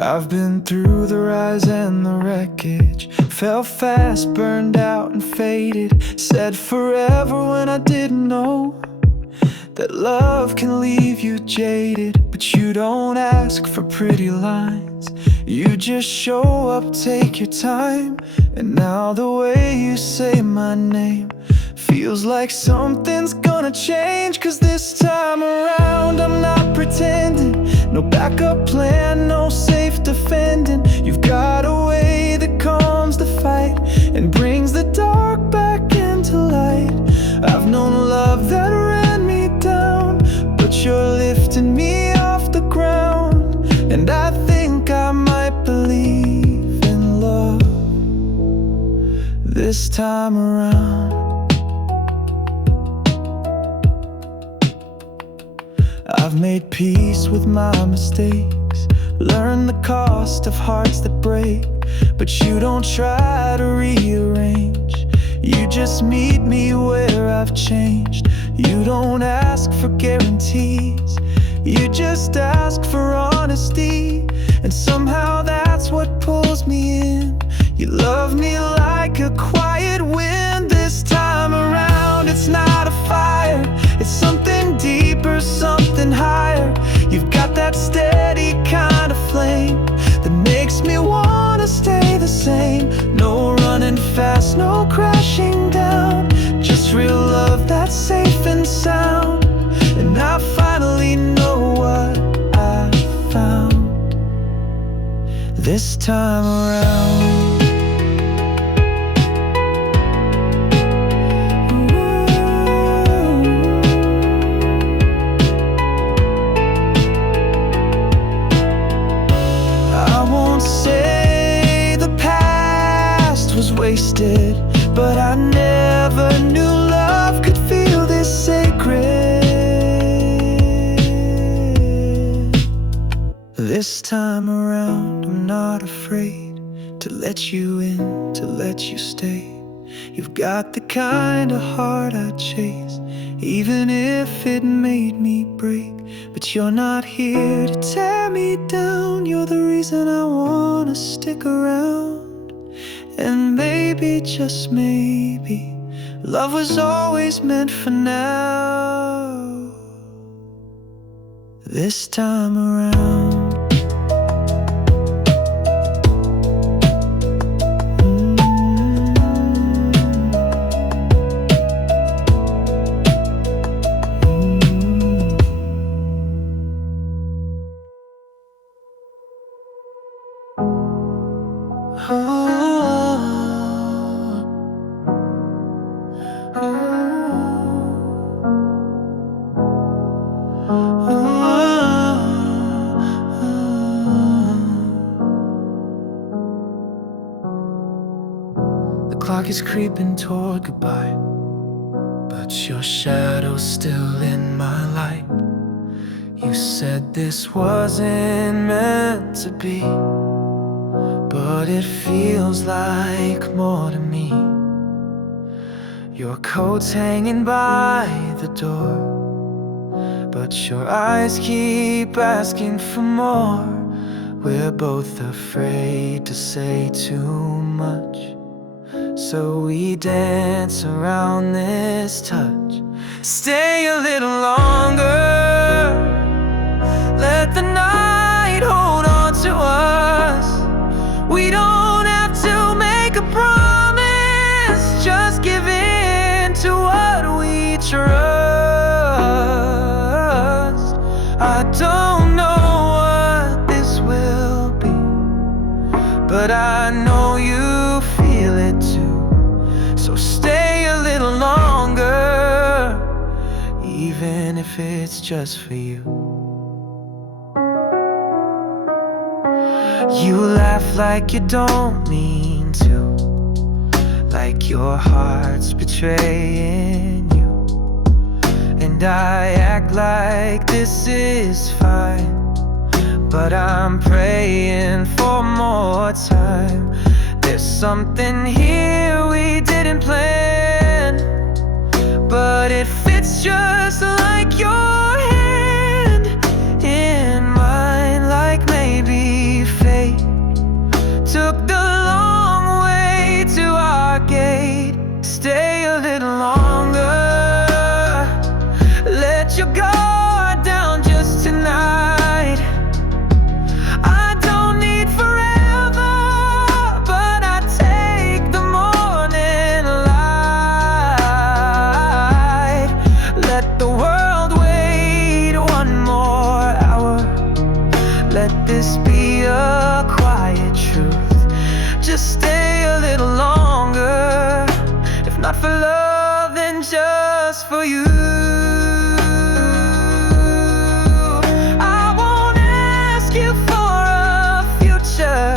I've been through the rise and the wreckage, fell fast, burned out and faded, said forever when I didn't know that love can leave you jaded. But you don't ask for pretty lines, you just show up, take your time. And now the way you say my name feels like something's gonna change. 'Cause this time around I'm not pretending, no backup plan, no safe defending. You've got a way that calms the fight and brings the dark back into light. I've known love that ran me down, but you're lifting me off the ground. And I think I might believe in love this time around. I've made peace with my mistakes, learned the cost of hearts that break. But you don't try to rearrange, you just meet me where I've changed. You don't ask for guarantees, you just ask for honesty. And somehow that's what pulls me in. You love me like a quiet wind. This time around it's not a fire, it's something deeper, something higher. You've got that steady kind of flame that makes me wanna stay the same. No running fast, no crashing down, just real love that's safe and sound. And I finally know what I found this time around. Wasted, but I never knew love could feel this sacred. This time around I'm not afraid to let you in, to let you stay. You've got the kind of heart I chase, even if it made me break. But you're not here to tear me down, you're the reason I wanna stick around. And maybe, just maybe, love was always meant for now, this time around. The clock is creeping toward goodbye, but your shadow's still in my light. You said this wasn't meant to be, but it feels like more to me. Your coat's hanging by the door, but your eyes keep asking for more. We're both afraid to say too much, so we dance around this touch. Stay a little longer, let the night hold on to us. We don't have to make a promise, just give in to what we trust. I don't know what this will be, but I know you feel it too. So stay a little longer, even if it's just for you. You laugh like you don't mean to, like your heart's betraying you. And I act like this is fine, but I'm praying for more time. There's something here we didn't plan, but it feels It's just like your hand in mine, like maybe fate took the long way to our gate. Stay a little longer, let your guard down just tonight. I don't need forever, but I take the morning light. Let the world wait one more hour. Let this be a quiet truth. Just stay a little longer. If not for love, then just for you. I won't ask you for a future,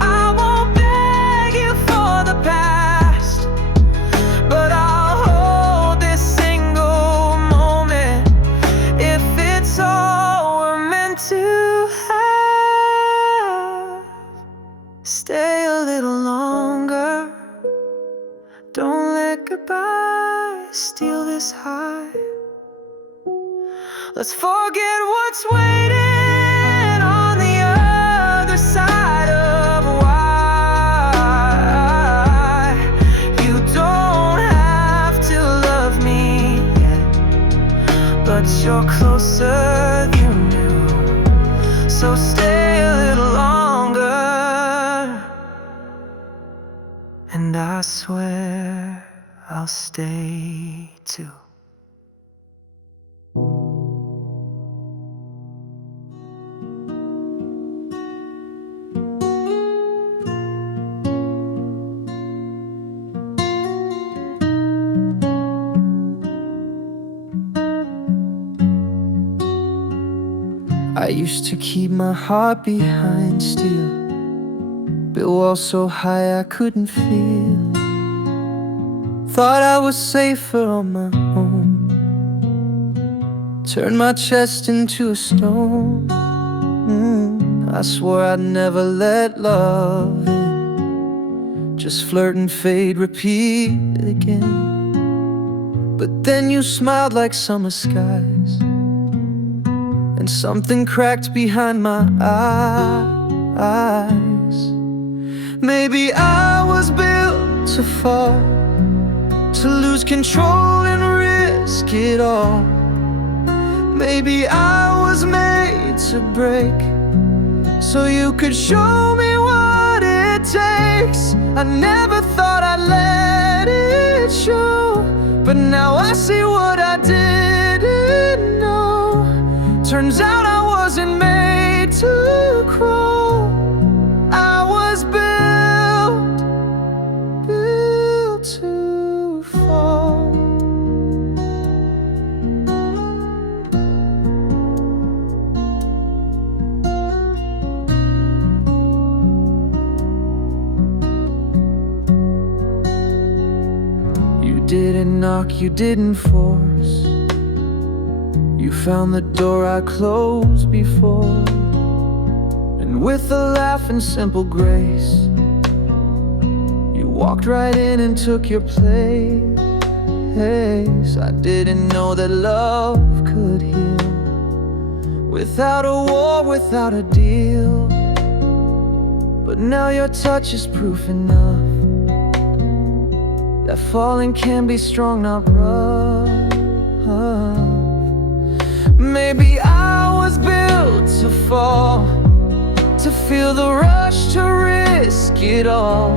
I won't beg you for the past, but I'll hold this single moment if it's all we're meant to have. Stay a little longer, don't let goodbye steal this high. Let's forget what's waiting on the other side of why. You don't have to love me yet, but you're closer than you knew. So stay a little longer, and I swear I'll stay too. I used to keep my heart behind steel, built walls so high I couldn't feel. Thought I was safer on my own, turned my chest into a stone. I swore I'd never let love in, just flirt and fade, repeat again. But then you smiled like summer skies, and something cracked behind my eyes. Maybe I was built to fall, to lose control and risk it all. Maybe I was made to break, so you could show me what it takes. I never thought I'd let it show, but now I see what I didn't know. Turns out I wasn't made to crawl. I was built to fall. You didn't knock, you didn't force. You found the door I closed before, and with a laugh and simple grace, you walked right in and took your place. I didn't know that love could heal without a war, without a deal. But now your touch is proof enough that falling can be strong, not rough. Maybe I was built to fall, to feel the rush, to risk it all.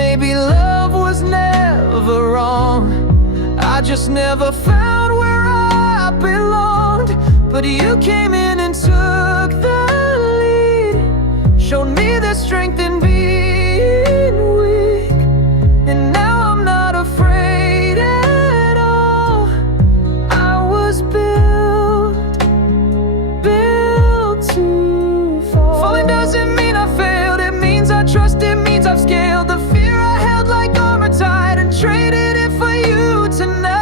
Maybe love was never wrong, I just never found where I belonged. But you came in and took the lead, showed me the strength in being weak, and now I'm not afraid at all. I was built to fall. Falling doesn't mean I failed, it means I trust, it means I've scaled the fear I held like armor tied, and traded it for you tonight.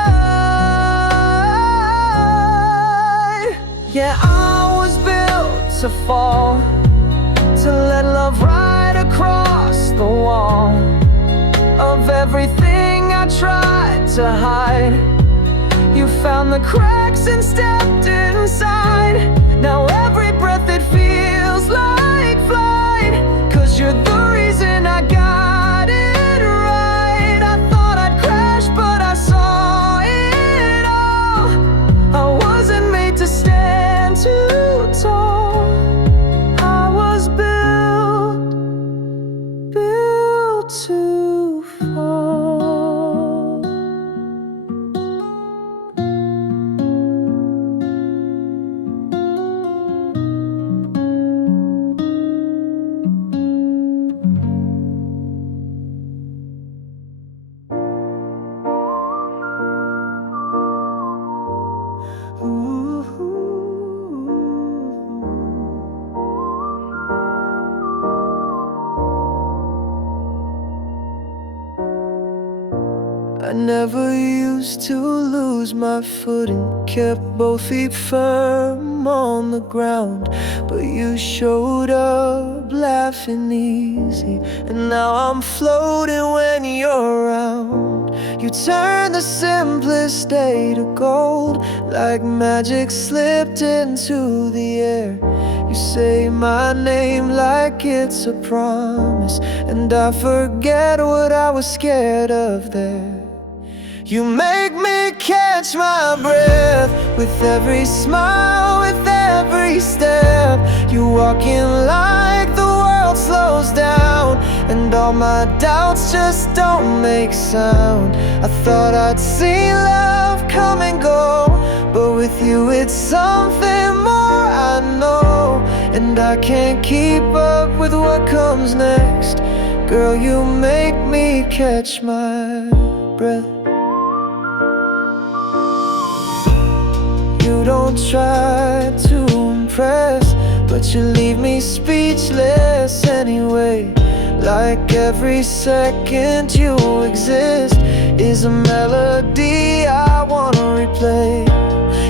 Yeah, I was built to fall, to let love ride across the wall of everything I tried to hide. found the cracks and stepped inside. Now every breath it feels like flight, 'cause you're the reason I got it right. I thought I'd crash, but I saw it all. I wasn't made to stand too tall. I was built to fall. I never used to lose my footing, kept both feet firm on the ground. But you showed up laughing easy, and now I'm floating when you're around. You turn the simplest day to gold, like magic slipped into the air. You say my name like it's a promise, and I forget what I was scared of there. You make me catch my breath with every smile, with every step. You're walking like the world slows down, and all my doubts just don't make sound. I thought I'd see love come and go, but with you it's something more, I know. And I can't keep up with what comes next. Girl, you make me catch my breath. You don't try to impress, but you leave me speechless anyway. Like every second you exist is a melody I wanna replay.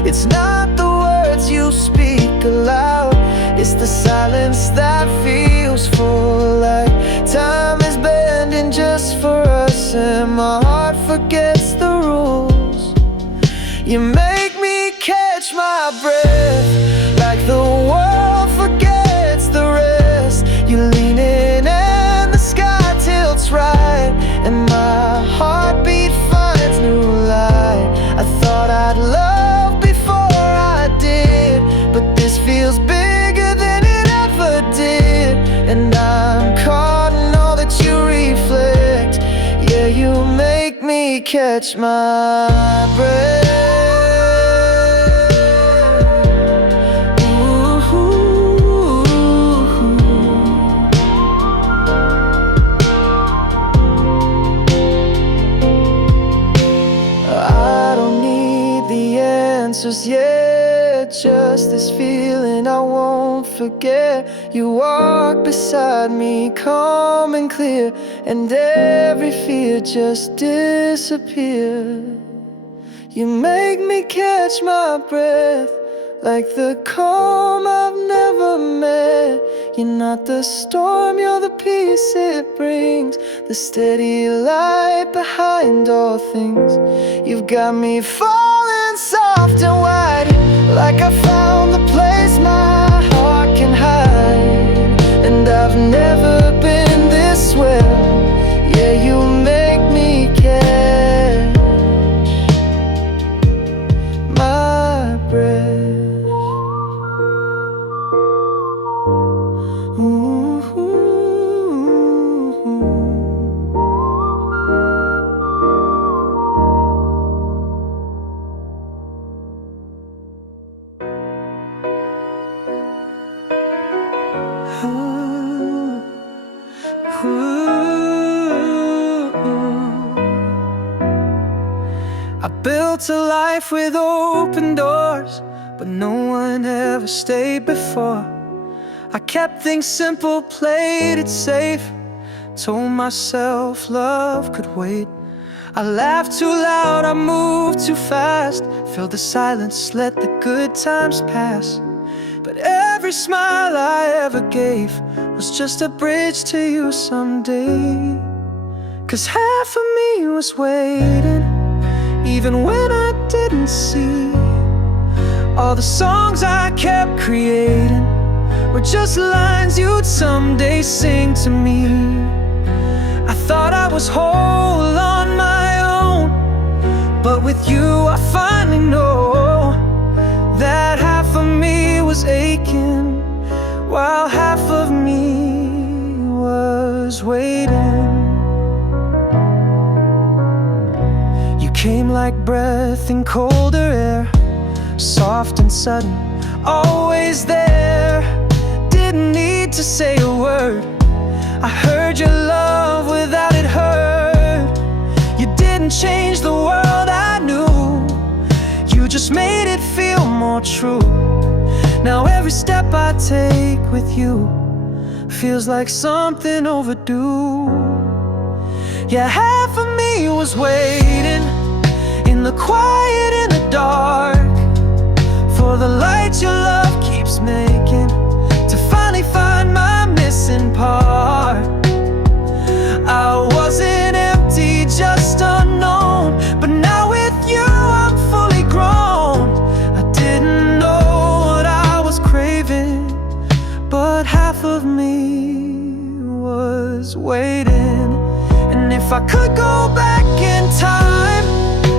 It's not the words you speak aloud, it's the silence that feels full, like time is bending just for us, and my heart forgets the rules. You make me catch my breath, like the world forgets the rest. You lean in and the sky tilts right, and my heartbeat finds new light. I thought I'd love before I did, but this feels bigger than it ever did. And I'm caught in all that you reflect. Yeah, you make me catch my breath. Yeah, just this feeling I won't forget. You walk beside me, calm and clear, and every fear just disappears. You make me catch my breath, like the calm I've never met. You're not the storm, you're the peace it brings, the steady light behind all things. You've got me falling soft and wide, like I found the place my heart can hide. And I've never been this well. Yeah, you make me catch my breath. I built a life with open doors, but no one ever stayed before. I kept things simple, played it safe, told myself love could wait. I laughed too loud, I moved too fast, filled the silence, let the good times pass. But every smile I ever gave was just a bridge to you someday. 'Cause half of me was waiting, even when I didn't see. All the songs I kept creating were just lines you'd someday sing to me. I thought I was whole on my own, but with you I finally know that half of me was aching, while half of me was waiting. You came like breath in colder air, soft and sudden, always there. Didn't need to say a word, I heard your love without it hurt. You didn't change the world I knew, you just made it feel more true. Now every step I take with you feels like something overdue. Yeah, half of me was waiting in the quiet, in the dark, for the light your love keeps making, to finally find my missing part. I wasn't empty, just unknown, but now with you I'm fully grown. I didn't know what I was craving, but half of me was waiting. And if I could go back in time,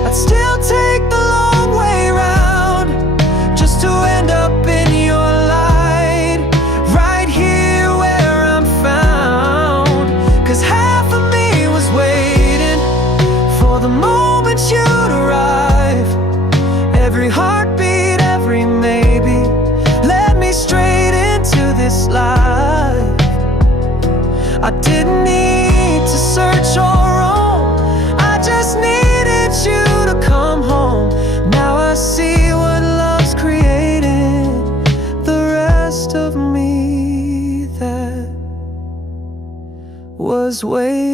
I'd still take the long way round, just to end up in your light, right here where I'm found. 'Cause half of me was waiting for the moment you'd arrive. Every heartbeat, every maybe led me straight into this life. I didn't need to search or roam, I just needed you to come home. Now I see what love's created, the rest of me that was waiting.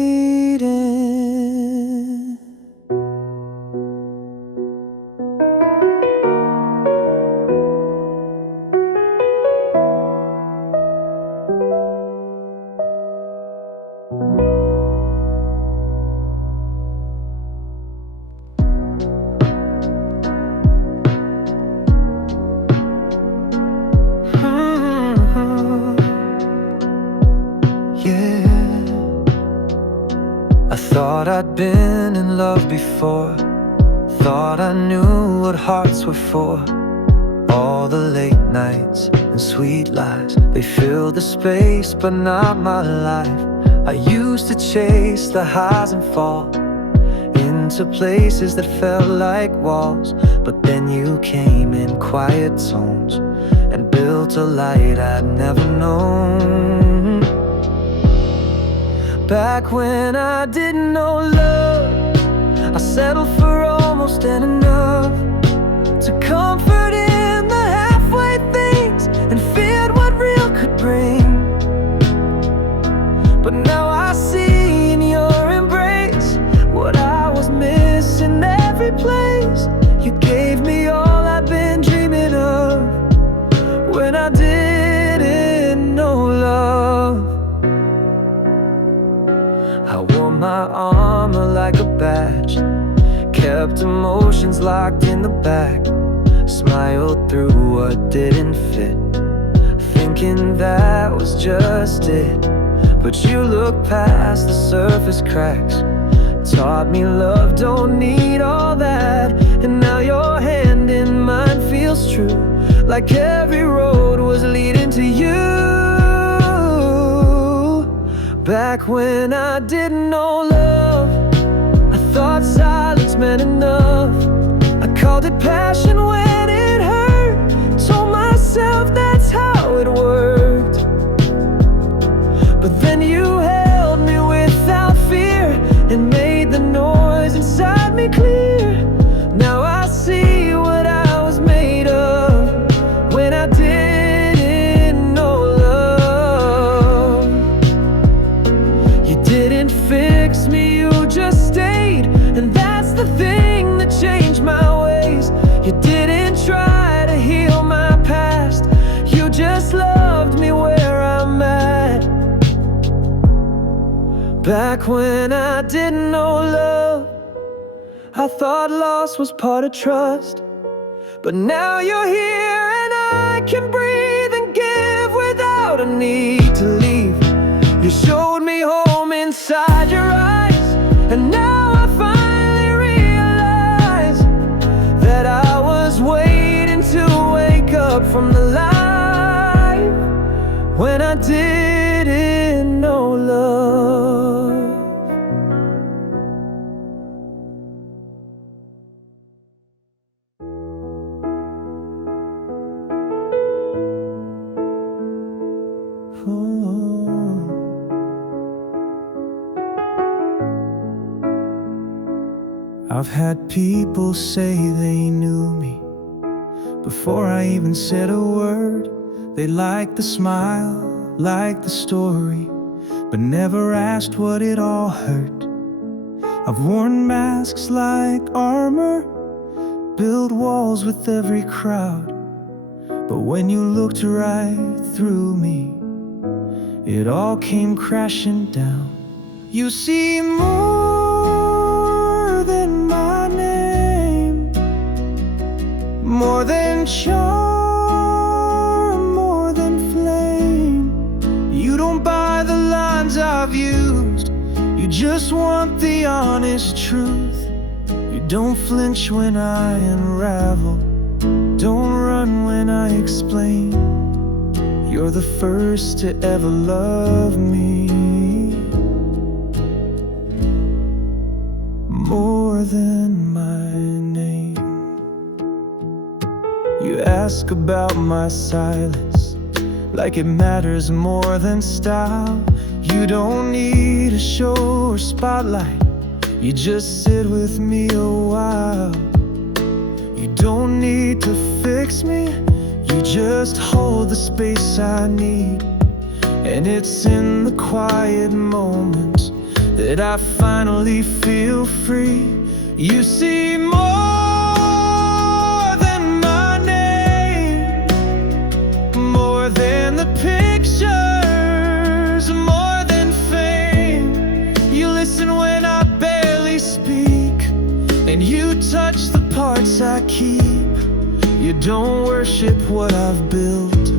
I thought I'd been in love before, thought I knew what hearts were for. All the late nights and sweet lies, they filled the space but not my life. I used to chase the highs and fall into places that felt like walls, but then you came in quiet tones and built a light I'd never known. Back when I didn't know love, I settled for almost enough to comfort in the halfway things and feared what real could bring. But now I see in your embrace what I was missing every place. You gave me all I'd been dreaming of when I didn't know love. I wore my armor like a badge, kept emotions locked in the back, smiled through what didn't fit, thinking that was just it. But you looked past the surface cracks, taught me love don't need all that. And now your hand in mine feels true, like every road was leading to you. Back when I didn't know love, I thought silence meant enough. I called it passion when it hurt, told myself that's how it worked. But then you held me without fear and made the noise inside me clear. Now I see what I was made of when I didn't know love. You didn't fix me, you just stayed, and that's the thing that changed my ways. You didn't try to heal my past, you just loved me where I'm at. Back when I didn't know love, I thought loss was part of trust, but now you're here and I can breathe and give without a need to leave. You showed me home inside your eyes, and now I finally realize that I was waiting to wake up from the life when I didn't know love. I've had people say they knew me before I even said a word. They liked the smile, liked the story, but never asked what it all hurt. I've worn masks like armor, built walls with every crowd, but when you looked right through me, it all came crashing down. You see more than my name, more than charm, more than flame. You don't buy the lines I've used, you just want the honest truth. You don't flinch when I unravel, don't run when I explain. You're the first to ever love me, more than my name. You ask about my silence like it matters more than style. You don't need a show or spotlight, you just sit with me a while. You don't need to fix me, you just hold the space I need. And it's in the quiet moments that I finally feel free. You see more than my name, more than the pictures, more than fame. You listen when I barely speak, and you touch the parts I keep. You don't worship what I've built,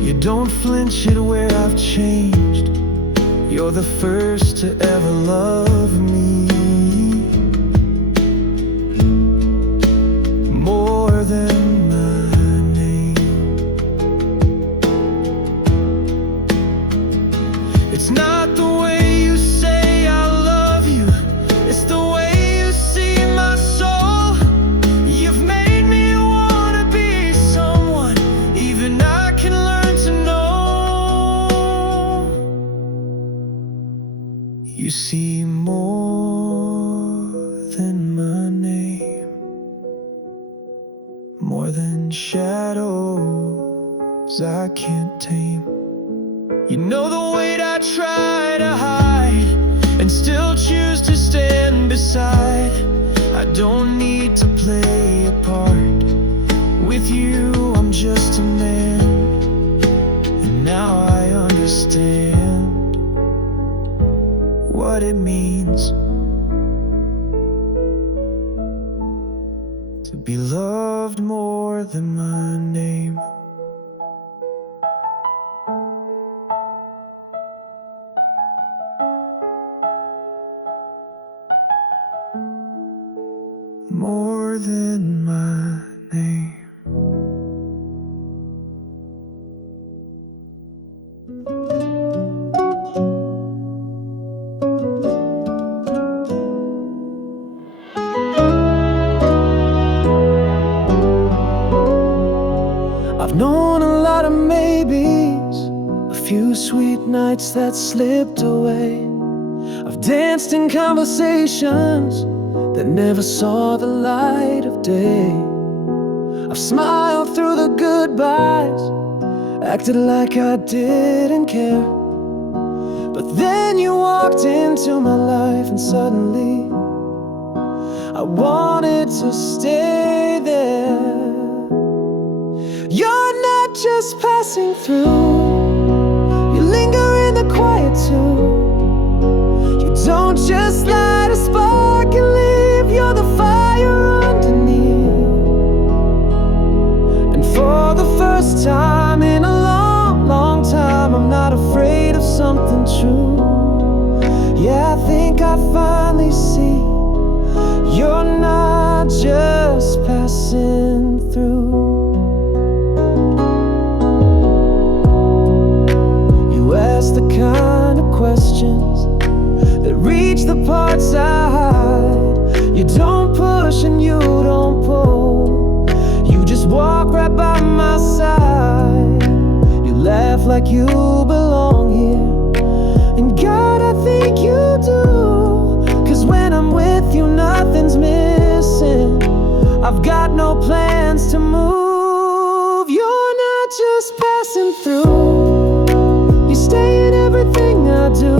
you don't flinch at where I've changed. You're the first to ever love me, more than my name. It's not the way you say I love you, it's the way you see my soul. You've made me wanna be someone even I can learn to know. You see more than my name, more than shadows I can't tame. You know the weight I try to hide and still choose to stand beside. I don't need to play a part, with you I'm just a man. And now I understand what it means to be loved more than my name. More than my name. I've known a lot of maybes, a few sweet nights that slipped away. I've danced in conversations that never saw the light of day. I've smiled through the goodbyes, acted like I didn't care. But then you walked into my life and suddenly I wanted to stay there. You're not just passing through, you linger in the quiet too. You don't just light a spark and leave, you're the I finally see you're not just passing through. You ask the kind of questions that reach the parts I hide. You don't push and you don't pull. You just walk right by my side. You laugh like you belong here, and God, I think you do. 'Cause when I'm with you, nothing's missing. I've got no plans to move. You're not just passing through. You stay in everything I do.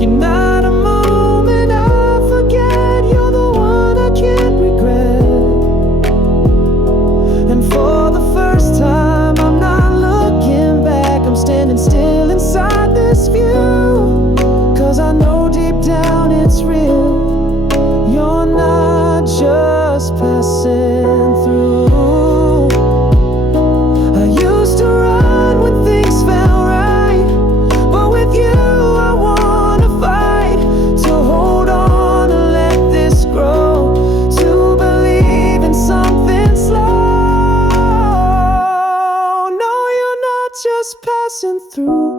You're not a moment I forget. You're the one I can't regret. And for the first time, I'm not looking back. I'm standing still inside this view. 'Cause I know deep down it's real. You're not just passing through. I used to run when things felt right, but with you I wanna fight. To hold on and let this grow, to believe in something slow. No, you're not just passing through.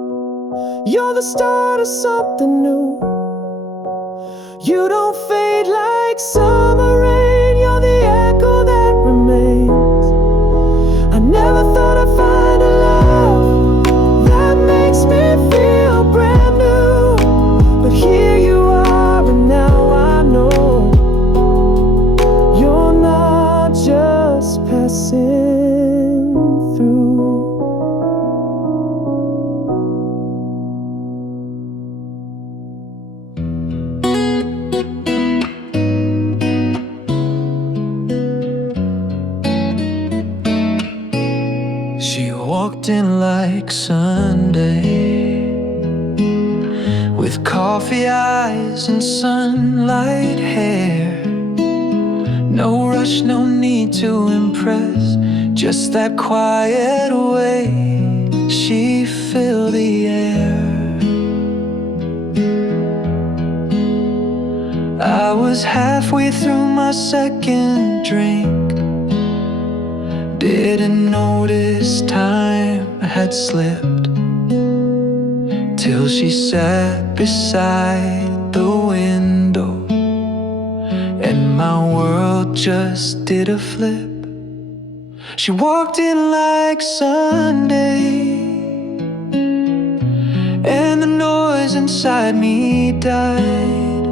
You're the start of something new. You don't fade like summer rain. You're the echo that remains. I never thought I'd find a love that makes me feel brand new. But here you are, and now I know you're not just passing through. She walked in like Sunday, with coffee eyes and sunlight hair. No rush, no need to impress, just that quiet way she filled the air. I was halfway through my second drink, didn't notice time had slipped, till she sat beside the window, and my world just did a flip. She walked in like Sunday, and the noise inside me died.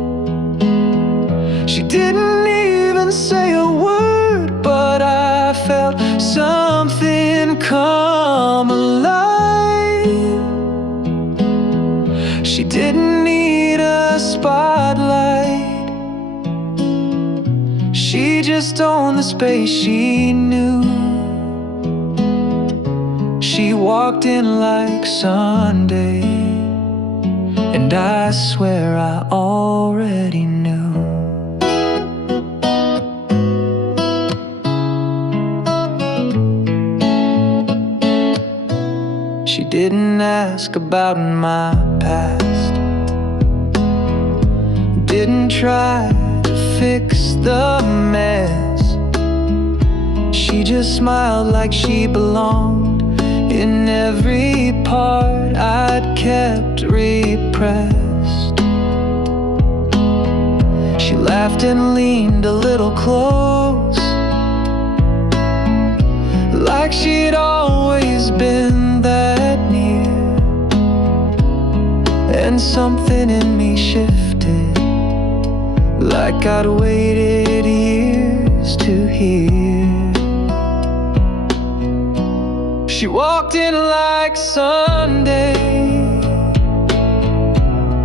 She didn't even say a word, but I felt something come alive. She didn't need a spotlight. She just owned the space she knew. She walked in like Sunday, and I swear I already knew. She didn't ask about my past, didn't try to fix the mess. She just smiled like she belonged in every part I'd kept repressed. She laughed and leaned a little close, like she'd always been that near. And something in me shifted, like I'd waited years to hear. She walked in like Sunday,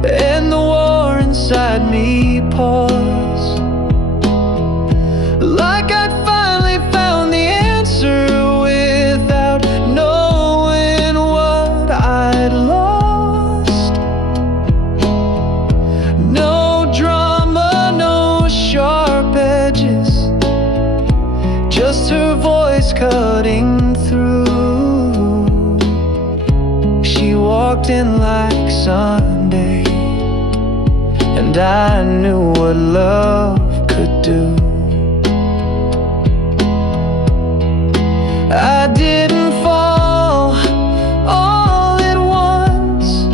and the war inside me paused, like I'd finally found the answer without knowing what I'd lost. No drama, no sharp edges, just her voice cutting through. She walked in like Sunday, and I knew what love could do. I didn't fall all at once,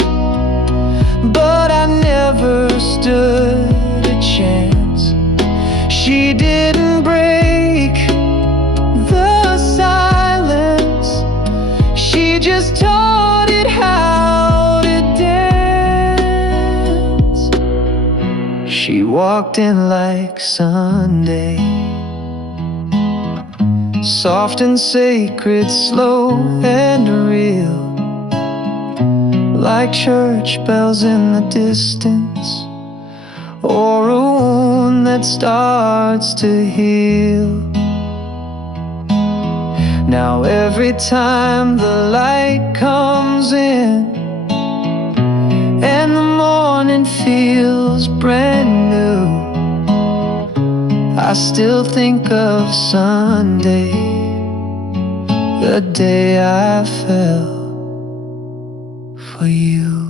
but I never stood a chance. She didn't break the silence, she just taught it how to dance. She walked in like Sunday, soft and sacred, slow and real, like church bells in the distance, or a wound that starts to heal. Now every time the light comes in and the morning feels brand new, I still think of Sunday, the day I fell for you.